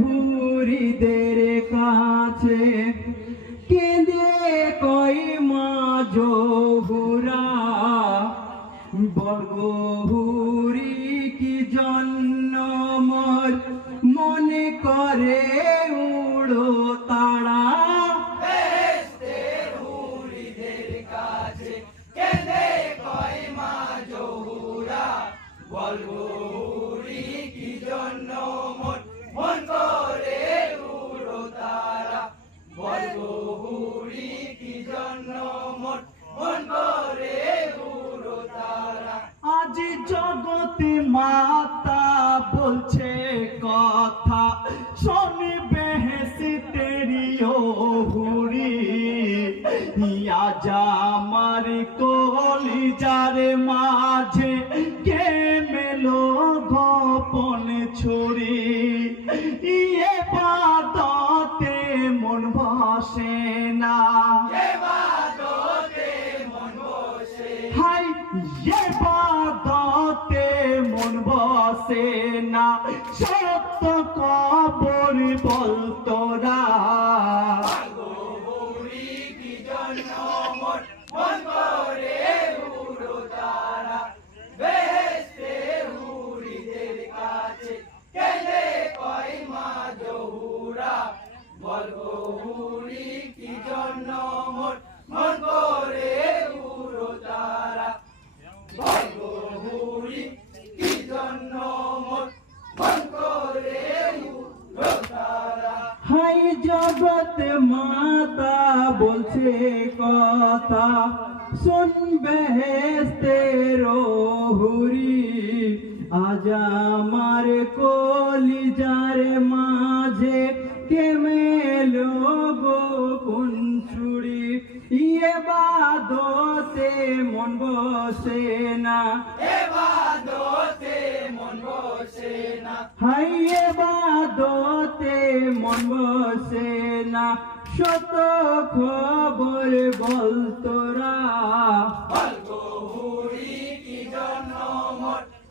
হুরিদের কাছে কেঁদে কই মা জহুরা ছুরি। ইয়ে পাতাতে মন বসে না। আজ আমার কলিজার মাঝে কে মেলো গো কোন চুড়ি ইয়ে বাদতে মন বসে না। হাইয়ে বাদতে মন বসে না। শত খবর বল তোরা।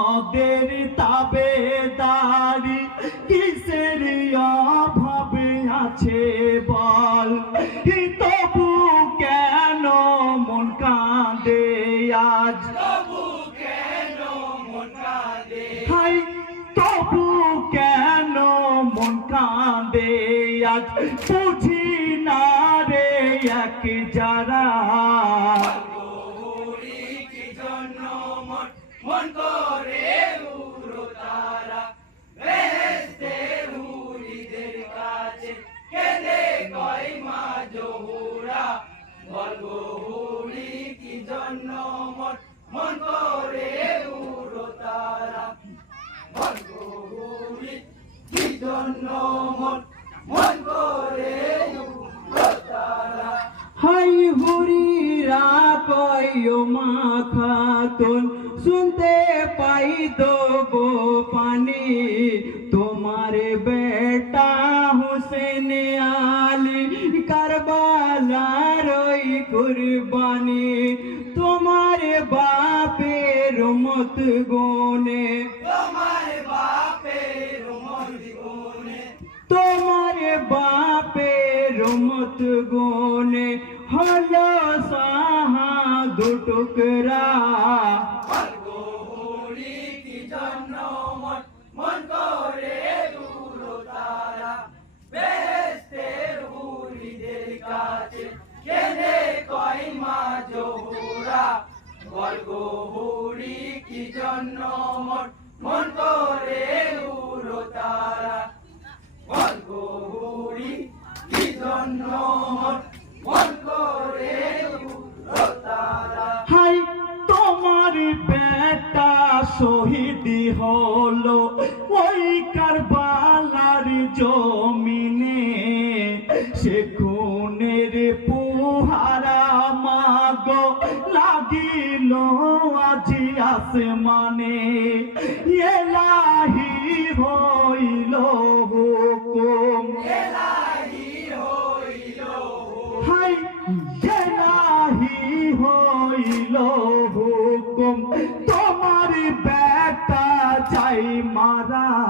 মদের তাবে দাড়ি, কিসের অভাবে আছে বল? তবু কেন মন কাঁদে আজ? হাই তবু কেন মন কাঁদে আজ? বুঝি হাই হুরিরা কয়ো মা খাতুন শুনতে পাই দেবো পানি। তোমার বেটা হুসেন আলী কারবালার ওই কুরবানি। তোমার বাপের মত গোনে তোমার বাপের মত গুনে হলো সাহা দুটুকরা হাই লাগিল আজি আসমানে। এলাহি হইল হুকুম। হাই জেলাহি হইল হুকুম। তোমার বেটা চাই মারা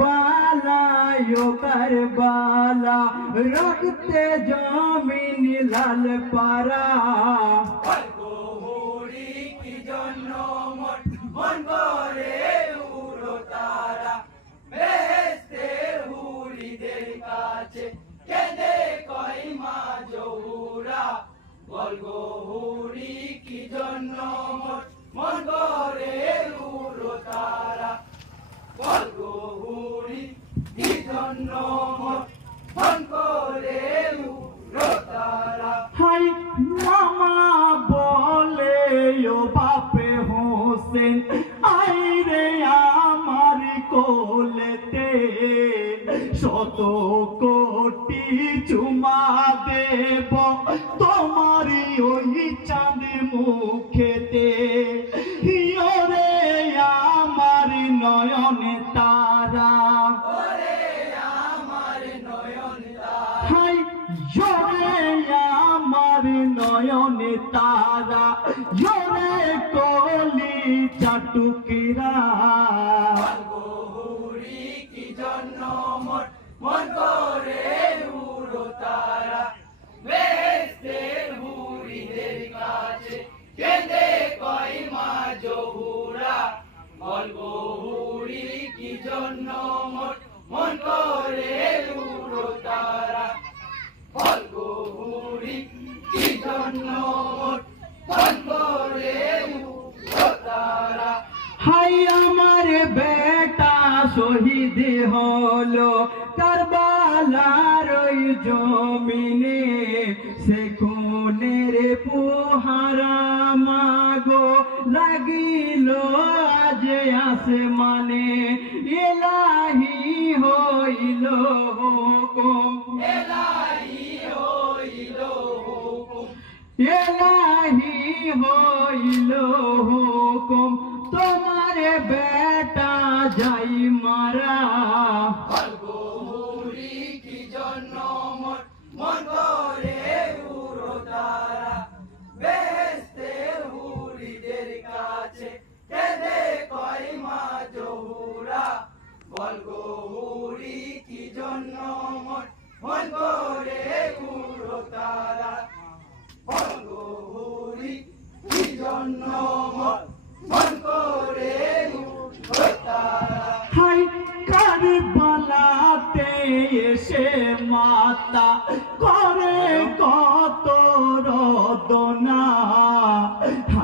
বালা ও কারে বালা রাখতে জমিন লাল পারা হাই হোসেন আই রে আমার কোলেতে শত কোটি চুমা দেব। তোমারই ওই হাই আমার বেটা, শহীদ হলো কারবালার ওই জমিনে। সে খুনের পোহারা মাগো, লাগিল আজ আসমানে। এলাহি হইল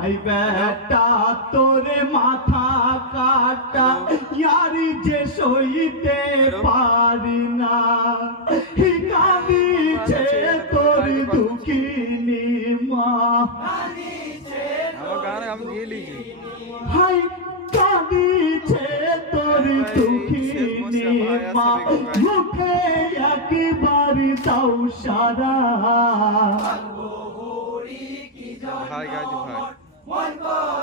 হাই বেটা তোরে মাথা কাটা ইয়ারি যে সইতে পারি না। হি কাঁদিছে তোর দুঃখিনী মা। হাই কাঁদিছে তোর দুঃখিনী মা। মুখে একবার তাও সারা। ভাই। গাইতে ভাই